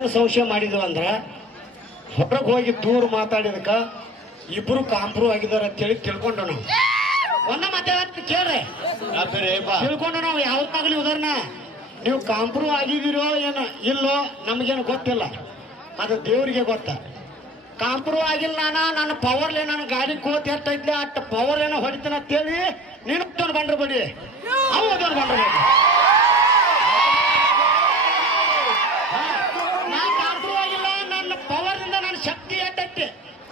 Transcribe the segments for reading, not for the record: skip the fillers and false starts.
ಸಂಶಯ ಮಾಡಿದ್ವು ಅಂದ್ರ ಹೊರಗೆ ಹೋಗಿ ದೂರ ಮಾತಾಡಿದಕ್ಕ ಇಬ್ರು ಕಾಂಪ್ರೂ ಆಗಿದಾರ ಅಂತೇಳಿ ತಿಳ್ಕೊಂಡು ನಾವು ಒಂದ ಮಾತಾಡ ಕೇಳ್ರಿ ತಿಳ್ಕೊಂಡು ನಾವು ಯಾವತ್ತಾಗ್ಲಿ ಉದಾಹರಣೆ ನೀವು ಕಾಂಪ್ರೂ ಆಗಿದ್ದೀರೋ ಏನೋ ಇಲ್ಲೋ ನಮಗೇನು ಗೊತ್ತಿಲ್ಲ, ಅದು ದೇವ್ರಿಗೆ ಗೊತ್ತ. ಕಾಂಪ್ರೂ ಆಗಿಲ್ಲ ನನ್ನ ಪವರ್ಲೆ ನನ್ನ ಗಾಡಿ ಕೋತಿ ಎಷ್ಟೈತ್ಲಿ ಅಷ್ಟು ಪವರ್ ಏನೋ ಹೊಡಿತಾನ ಅಂತೇಳಿ ನೀನು ಬಂಡ್ರ ಬಡಿ ಅವು ಬಂಡ್ರ ಬಡಿ ಶಕ್ತಿ ಎಟ್ಟೈತಿ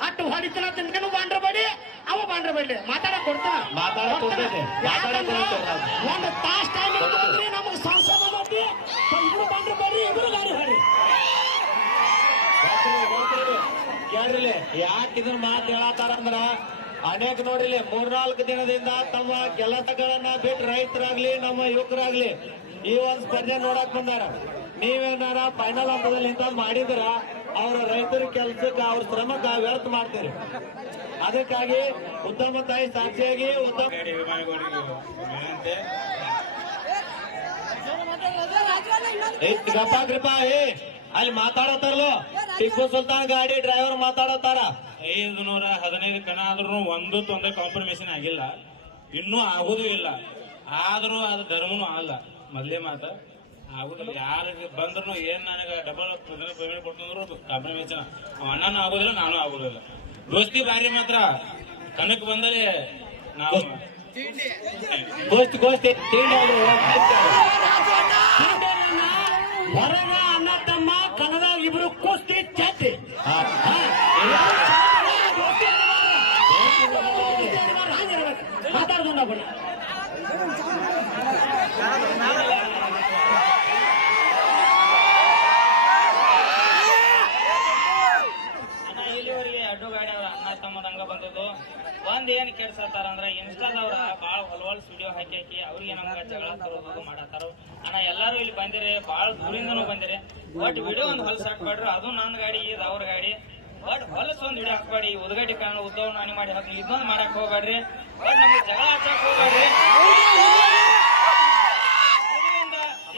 ಅಟ್ಟು ಹೊಡಿತನ ನೀನು ಬಾಂಡ್ರ ಬಡಿ ಅವ ಬಾಂಡ್ರ ಬಡಿ ಮಾತಾಡಕ್ ಒಂದು ತಾಸ್ ಟೈಮ್ ಇರ್ತದ್ರಿ ನಮಗೆ ಸಂಸದ ಮಾಡಿ ಇಬ್ರು ಬಾಂಡ್ರ ಬಡಿ ಇಬ್ರು ಗಾಡಿ ಹೊಡಿ ಕೇಳ್ರಿ. ಯಾಕೆ ಇದನ್ನ ಮಾತು ಹೇಳತ್ತಾರ ಅಂದ್ರ ಅನೇಕ ನೋಡ್ರಿ 3-4 ದಿನದಿಂದ ತಮ್ಮ ಕೆಲಸಗಳನ್ನ ಬಿಟ್ಟು ರೈತರಾಗ್ಲಿ ನಮ್ಮ ಯುವಕರಾಗ್ಲಿ ಈ ಒಂದು ಸ್ಪರ್ಧೆ ನೋಡಕ್ ಬಂದಾರ. ನೀವೇನಾರ ಫೈನಲ್ ಹಂತದಲ್ಲಿ ಇಂತ ಮಾಡಿದ್ರ ಅವ್ರ ರೈತರ ಕೆಲ್ಸಕ್ಕ ಅವ್ರ ಶ್ರಮಕ್ಕ ವ್ಯರ್ಥ ಮಾಡ್ತೀರಿ. ಅದಕ್ಕಾಗಿ ಉತ್ತಮ ತಾಯಿ ಸಾಕ್ಷಿಯಾಗಿ ಉತ್ತಮ ಗಪ್ಪ ಅಲ್ಲಿ ಮಾತಾಡತ್ತಾರಲ್ಲ ಟಿಪ್ಪು ಸುಲ್ತಾನ್ ಗಾಡಿ ಡ್ರೈವರ್ ಮಾತಾಡತ್ತಾರ 515 ಕಣ ಆದ್ರೂ ಒಂದೇ ಕಾಂಪ್ರಮೈಸನ್ ಆಗಿಲ್ಲ, ಇನ್ನೂ ಆಗುದೂ ಇಲ್ಲ. ಆದ್ರೂ ಅದು ಧರ್ಮನೂ ಅಲ್ಲ. ಮೊದ್ಲೇ ಮಾತ ಆಗುದಿಲ್ಲ. ಯಾರಿಗೆ ಬಂದ್ರು ಏನ್ ನನಗೆ ಡಬಲ್ ಪೇಮೆಂಟ್ ಕೊಡ್ತಂದ್ರು ಕಾಂಪ್ರಮೈಸನ್ ಅಣ್ಣನೂ ಆಗುದಿಲ್ಲ, ನಾನು ಆಗುದಿಲ್ಲ. ದೋಸ್ತಿ ಬಾರಿ ಮಾತ್ರ ಕನಕ್ ಬಂದರೆ ನಾವು ಗೋಷ್ಠಿ ಹೊರಗ ಅಣ್ಣ ತಮ್ಮ ಕನ್ನಡ ಇಬ್ರು ಕುಸ್ತಿ ಚಾತಿ ಮಾತಾಡ್ಕೊಂಡ ಬನ್ನಿ. ಇಲ್ಲಿವರೆಗೆ ಅಡ್ಡು ಗಾಡಿ ಅವ್ರ ಅಣ್ಣ ತಮ್ಮದಂಗ ಬಂದದ್ದು. ಒಂದ್ ಏನ್ ಕೆಡ್ಸತ್ತಾರ ಅಂದ್ರ ಇನ್ಸ್ಟಾದವ್ರ ಬಾಳ ಹೊಲವಲ್ ವಿಡಿಯೋ ಹಾಕಿ ಅವ್ರಿಗೆ ನಮ್ಗ ಜಗಳ ತರೋದು ಮಾಡತ್ತಾರ. ಅಣ್ಣ ಎಲ್ಲಾರು ಇಲ್ಲಿ ಬಂದಿರಿ, ಬಾಳ ದೂರಿಂದನೂ ಬಂದಿರಿ. ಒಟ್ ವಿಡಿಯೋ ಒಂದ್ ಹೊಲಸ್ ಹಾಕ್ಬೇಡ್ರಿ. ಅದು ನನ್ನ ಗಾಡಿ, ಇದು ಅವ್ರ ಗಾಡಿ. ಒಟ್ ಹೊಲಸ್ ಒಂದ್ ವಿಡಿಯೋ ಹಾಕ್ಬೇಡಿ. ಉದ್ಗಟ್ಟಿ ಕಾರಣ ಉದ್ದವ್ ನಾನಿ ಮಾಡಿ ಹಾಕಿ ಇದೊಂದ್ ಮಾಡಕ್ ಹೋಗ್ಬೇಡ್ರಿ. ಒಟ್ ನಮ್ಗೆ ಜಗಳ ಹಚ್ಚಕ್ ಹೋಗ್ಬೇಡ್ರಿ.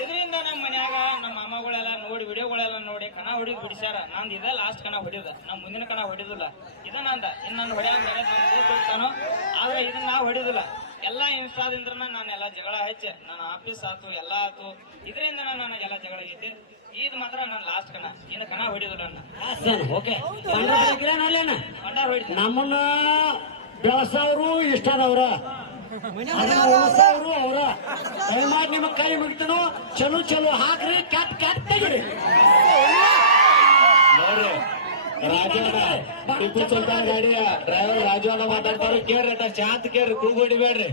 ಇದರಿಂದ ನಮ್ಮ ಮನ್ಯಾಗ ನಮ್ಮ ಮಾಮಗಳೆಲ್ಲ ನೋಡಿ ವಿಡಿಯೋಗಳೆಲ್ಲ ನೋಡಿ ಕಣ ಹೊಡಿದ್ ಬಿಡಿಸ್ಯಾರ. ನಂದು ಇದೇ ಲಾಸ್ಟ್ ಕಣ ಹೊಡಿದ, ನಮ್ ಮುಂದಿನ ಕಣ ಹೊಡಿದಿಲ್ಲ. ಇದ ನಂದ ಇನ್ನು ನಾನು ಹೊಡ್ಯಾಗ ಹೋಗ್ತಾನೋ, ಆದ್ರೆ ಇದನ್ನ ನಾ ಹೊಡಿದಿಲ್ಲ. ಎಲ್ಲಾ ಇನ್ಸ್ಟಾದಿಂದ ನಾನೆಲ್ಲ ಜಗಳ ಹಚ್ಚೆ, ನನ್ನ ಆಫೀಸ್ ಆತು ಎಲ್ಲ ಆತು. ಇದರಿಂದ ನನಗೆಲ್ಲ ಜಗಳ ಐತಿ. ಇದು ಮಾತ್ರ ನನ್ನ ಲಾಸ್ಟ್ ಕಣ, ಇನ್ನು ಕಣ ಹೊಡಿದಿಲ್ಲ. ಹೊಂಡ ಹೊಡಿದ ನಮ್ಮನ್ನ ಬೆಳಸವ್ರು ಇಷ್ಟದವ್ರ ಉಳಿಸವ್ರು ಅವ್ರ. ದಯಮಾಡಿ ನಿಮಗ್ ಕೈ ಮುಗಿತನು, ಚಲೋ ಚಲೋ ಹಾಕ್ರಿ, ಕ್ಯಾಟ್ ತೆಗಿರಿ. ನೋಡ್ರಿ ರಾಜಣ್ಣ ಟಿಪ್ಪು ಸುಲ್ತಾನ್ ಗಾಡಿಯ ಡ್ರೈವರ್ ರಾಜು ಅಣ್ಣ ಮಾತಾಡ್ತಾರ. ಕೇಳ್ರಿ ಶಾಂತ ಕೇಳ್ರಿ, ಕೂಗುಡಿಬೇಡ್ರಿ.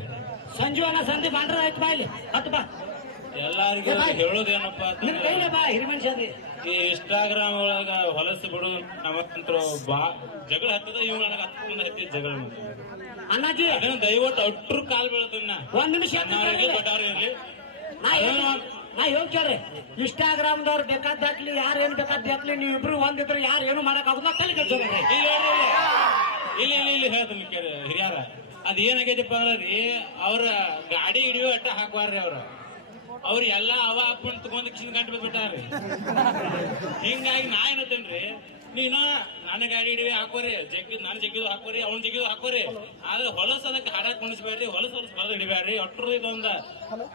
ಸಂಜು ಅಣ್ಣ ಸಂಧಿ ಬಾಂಡ್ರ ಆಯ್ತು ಬಾ ಇಲ್ಲಿ ಹತ್ತು ಬಾ. ಎಲ್ಲಾರ್ಗು ಹೇಳೋದೇನಪ್ಪಾ ನಿಮ್ ಕೈಲೇ ಬಾ ಹಿರಿಮನುಷ್ಯಂದಿ. ಈ ಇನ್ಸ್ಟಾಗ್ರಾಮ್ ಒಳಗ ಹೊಲಸು ಬಿಡು ನಮಕ್ಕಂತೂ ಜಗಳ ಹತ್ತದ. ಇವ್ ನನಗೆ ಹತ್ತಿದ ಜಗಳ ಅಣ್ಣಾಜಿ ಅದನ್ನ ದಯವಿಟ್ಟು ಅಟ್ರು ಕಾಲ್ ಬೀಳತನ್ನ. ಒಂದ್ ನಿಮಿಷ ದೊಡ್ಡವ್ರಿಗೆ ನಾ ಹೇಳ್ತೇವ್ರಿ. ಇನ್ಸ್ಟಾಗ್ರಾಮ್ದವ್ರು ಬೇಕಾದ ಹಾಕ್ಲಿ, ಯಾರು ಏನ್ ಬೇಕಾದ ಹಾಕ್ಲಿ, ನೀವು ಇಬ್ರು ಒಂದಿದ್ರೆ ಯಾರು ಏನು ಮಾಡಕ್ ಆಗುದ ತಲೆ ಕೆಡ್ಸೋದ್ರಿ. ಇಲ್ಲಿ ಹೇಳ್ತೀನಿ ಕೇಳಿ ಹಿರಿಯಾರ, ಅದ್ ಏನಾಗೈತಿಪ್ಪ ಅಂದ್ರಿ ಅವ್ರ ಗಾಡಿ ಹಿಡಿಯೋ ಅಟ್ಟ ಹಾಕ್ಬಾರ್ರಿ. ಅವ್ರು ಎಲ್ಲಾ ಅವ ಹಾಕೊಂಡ್ ತಗೊಂಡ್ ಕಿಶನ್ ಗಂಟು ಬಿಟ್ಬಿಟ್ಟಾರ್ರಿ. ಹಿಂಗಾಗಿ ನಾ ಏನತ್ತೇನ್ರಿ, ನೀನು ನನ್ನ ಗಾಡಿ ಹಿಡಿವಿ ಹಾಕೋರಿ, ನಾನು ಜಗ್ಗಿದು ಹಾಕೋರಿ, ಅವ್ನ ಜಗ್ಗಿದು ಹಾಕೋರಿ. ಆದ್ರೆ ಹೊಲಸ ಅದಕ್ಕೆ ಹಾಡಕ್ ಕುಣಿಸ್ಬೇಡ್ರಿ, ಹೊಲಸ ಬರೋದು ಹಿಡಿಬ್ಯಾಡ್ರಿ. ಒಟ್ರು ಇದೊಂದ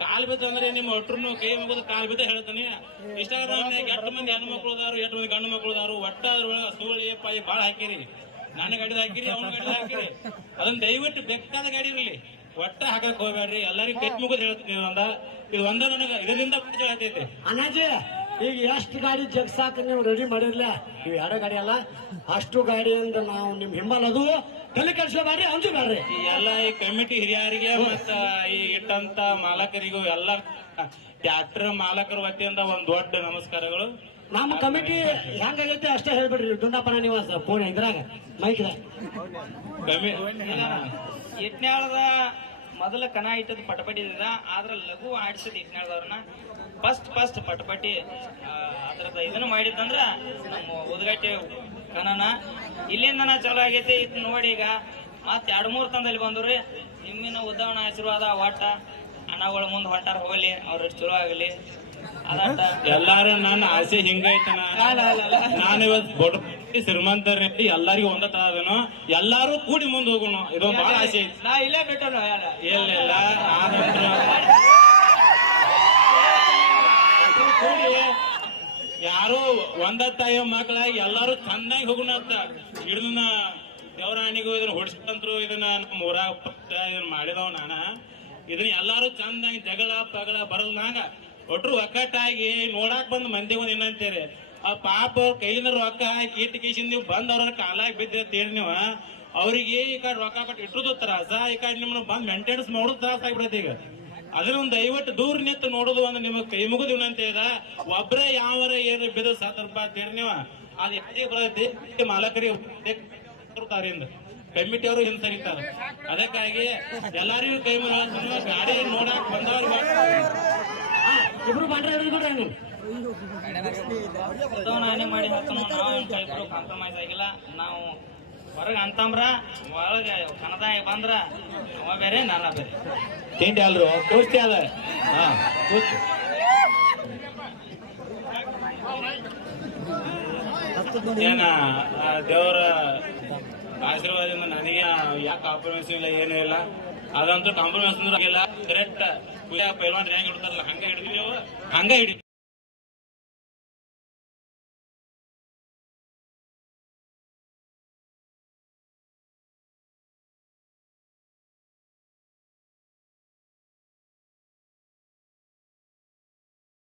ಕಾಲ್ ಬಿದ್ದ ಅಂದ್ರೆ ನಿಮ್ಮ ಒಟ್ರು ಕೈ ಮುಗಿದ ಕಾಲ್ ಬಿದ್ದ ಹೇಳ್ತಾನೆ. ಇನ್ಸ್ಟಾಗ್ರಾಮ್ನಾಗ 8 ಮಂದಿ ಹೆಣ್ಣು ಮಕ್ಳು ಅದಾರು, 8 ಮಂದಿ ಗಂಡು ಮಕ್ಳು ಅದಾರು. ಒಟ್ಟ ಅದ್ರೊಳಗ ಸೂಳಿ ಪಾಯಿ ಬಾಳ ಹಾಕಿರಿ. ನನ್ನ ಗಾಡಿದ ಹಾಕಿರಿ, ಅವ್ನ ಗಾಡಿದ ಹಾಕಿರಿ. ಅದನ್ನ ದಯವಿಟ್ಟು ಬೇಕಾದ ಗಾಡಿ ಇರಲಿ, ಒಟ್ಟ ಹಾಕಕ್ ಹೋಗ್ಬೇಡ್ರಿ. ಎಲ್ಲರಿಗೂ ಕೆಟ್ಟ ಮುಗಿದ್ ಹೇಳ್ತೀನಿ. ಇದು ಒಂದ ನನಗ ಇದರಿಂದ ಹೇಳ್ತೈತಿ. ಅಣ್ಣಾಜಿ ಈಗ ಎಷ್ಟು ಗಾಡಿ ಜಗ್ಸಾಕ ನೀವು ರೆಡಿ ಮಾಡಿರ್ಲ, ಇವ್ 2 ಗಾಡಿ ಅಲ್ಲ, ಅಷ್ಟು ಗಾಡಿಯಿಂದ ನಾವು ನಿಮ್ ಹಿಂಬಾಲದು ತಲೆ ಕೆಡ್ಸ್ಕೊಬ್ಯಾಡ್ರಿ, ಅಂಜಬೇಡ್ರಿ. ಎಲ್ಲ ಈ ಕಮಿಟಿ ಹಿರಿಯರಿಗೆ ಮತ್ತ ಈ ಇಟ್ಟಂತ ಮಾಲಕರಿಗೂ ಎಲ್ಲ ಟ್ರ್ಯಾಕ್ಟರ್ ಮಾಲಕರ ವತಿಯಿಂದ ಒಂದ್ ದೊಡ್ಡ ನಮಸ್ಕಾರಗಳು. ನಮ್ಮ ಕಮಿಟಿ ಹೆಂಗಾಗೈತೆ ಅಷ್ಟೇ ಹೇಳ್ಬಿಡ್ರಿ. ದುಂಡಪ್ಪನ ನಿವಾಸ ಫೋನ್ ಇದ್ರಾಗ ಮೈಕ್ದಾಗ ಇಟ್ನ್ಯಾಳದ ಮೊದಲ ಕಣ ಇಟ್ಟದ್ ಪಟಪಟಿದ, ಆದ್ರ ಲಘು ಆಡಿಸಿದ ಇಟ್ನ್ಯಾಳದವ್ರನ್ನ ಫಸ್ಟ್ ಪಟಪಟಿ ಅದ್ರದ ಇದನ್ನ ಮಾಡಿದ್ದಂದ್ರ ನಮ್ಮ ಉದ್ಗಟ್ಟೆ ಕಣನ ಇಲ್ಲಿಂದನ ಚಲೋ ಆಗೈತಿ. ಇದ್ ನೋಡಿ ಈಗ ಮತ್ 2-3 ತಂದಲ್ಲಿ ಬಂದ್ರಿ. ನಿಮ್ಮಿನ ಉದ್ದವನ ಆಶೀರ್ವಾದ ಒಟ್ಟ ಅಣ್ಣಗಳ ಮುಂದೆ ಹೊಂಟಾರ ಹೋಗ್ಲಿ, ಅವ್ರ ಚಲೋ ಆಗಲಿ. ಅದಟ್ಟ ಎಲ್ಲಾರು ನನ್ನ ಆಸೆ ಹಿಂಗೈತನ ನಾನು ಇವತ್ತು ಬಡ ಶ್ರೀಮಂತರಿ ಎಲ್ಲಾರಿಗೂ ಒಂದ ತರ ಅದನು ಎಲ್ಲಾರು ಕೂಡಿ ಮುಂದೆ ಹೋಗೋಣ ಇದೊಂದು ಬಹಳ ಆಸೆ ಐತಿ ನಾ ಇಲ್ಲೇ ಬಿಟ್ಟನು ಇಲ್ಲ ಕೂಡಿ ಯಾರು ಒಂದ ತಾಯಿಯ ಮಕ್ಕಳಾಗಿ ಎಲ್ಲಾರು ಚಂದಾಗಿ ಹೋಗೋಣ ಅಂತ ಹಿಡಿದನ ದೇವರಾಣಿಗೂ ಇದನ್ನ ಹೊಡಿಸ್ಕೊಂಡ್ರು ಇದನ್ನ ನಮ್ಮ ಊರಾಗ ಇದನ್ನ ಮಾಡಿದವ ನಾನ ಇದನ್ನ ಎಲ್ಲಾರು ಚಂದಾಗಿ ಜಗಳ ಪಗಳ ಬರಲ್ನಾಗ ಒಟ್ರು ಒಕ್ಕಟ್ಟಾಗಿ ನೋಡಾಕ್ ಬಂದ್ ಮಂದಿ ಒಂದ್ ಏನಂತೀರಿ ಆ ಪಾಪ ಕೈಲಿಂದ ರೊಕ್ಕ ಹಾಕಿ ಇಟ್ಟಿಕೇಶನ್ ನೀವು ಬಂದ್ ಅವ್ರ ಕಾಲಾಗಿ ಬಿದ್ದಿರ್ತೀರಿ ನೀವು ಅವ್ರಿಗೆ ಈ ಕಡೆ ರೊಕ್ಕ ಕೊಟ್ಟು ಇಟ್ಟುದು ತ್ರಾಸ ಈ ಕಡೆ ನಿಮ್ಮನ್ನ ಬಂದ್ ಮೇಂಟೆನೆನ್ಸ್ ಮಾಡೋದು ತ್ರಾಸ ಆಗ್ಬಿಡತ್ತೆ ಈಗ ಅದನ್ನ ಒಂದ್ ದಯವಿಟ್ಟು ದೂರ ನಿಂತು ನೋಡುದು ಒಂದು ನಿಮಗೆ ಕೈ ಮುಗಿದು ವಿನಂತಿ ಇದೆ ಒಬ್ರೇ ಯಾವರ ಏನ್ ಬಿದ್ದು ಸಾತರ್ಪ ಅಂತೀರಿ ನೀವು ಅದ್ ಯಾರಿಗೆ ಬರತ್ತೆ ಮಾಲಕರಿಗೆ ಕಮಿಟಿ ಅವರು ಹಿಂದ್ ಸರಿತಾರೆ ಅದಕ್ಕಾಗಿ ಎಲ್ಲರಿಗೂ ಕೈ ಮುಗಿದ ಗಾಡಿ ನೋಡಕ್ ಬಂದವ್ರಿಗೆ ಇಬ್ರು ಬಂದ್ರೆ ನಾನೇ ಮಾಡಿ ಹಾಕೋಣ ನಾವು ಇಬ್ರು ಕಾಂಪ್ರಮೈಸ್ ಆಗಿಲ್ಲ ನಾವು ಹೊರಗೆ ಅಂತಂಬ್ರ ಒಳಗೆ ಕನ್ನದಾಗಿ ಬಂದ್ರ ಅವ ಬೇರೆ ನಾನ ಬೇರೆ ತಿಂಡಿ ಅಲ್ರು ಕುಸ್ತಿ ಅದ ಹಾ ಏನ ದೇವರ ಆಶೀರ್ವಾದದಿಂದ ನನಗೆ ಯಾಕೆ ಕಾಂಪ್ರಮೈಸ್ ಇಲ್ಲ ಏನೂ ಇಲ್ಲ ಅದಂತೂ ಕಾಂಪ್ರಮೈಸ್ ಆಗಿಲ್ಲ ಕರೆಕ್ಟ್ ಪೈಲ್ವಾನ್ ಹೆಂಗ್ ಹಿಡ್ತಾರಲ್ಲ ಹಂಗ ಹಿಡಿದೀವಿ ಹಂಗ ಹಿಡಿ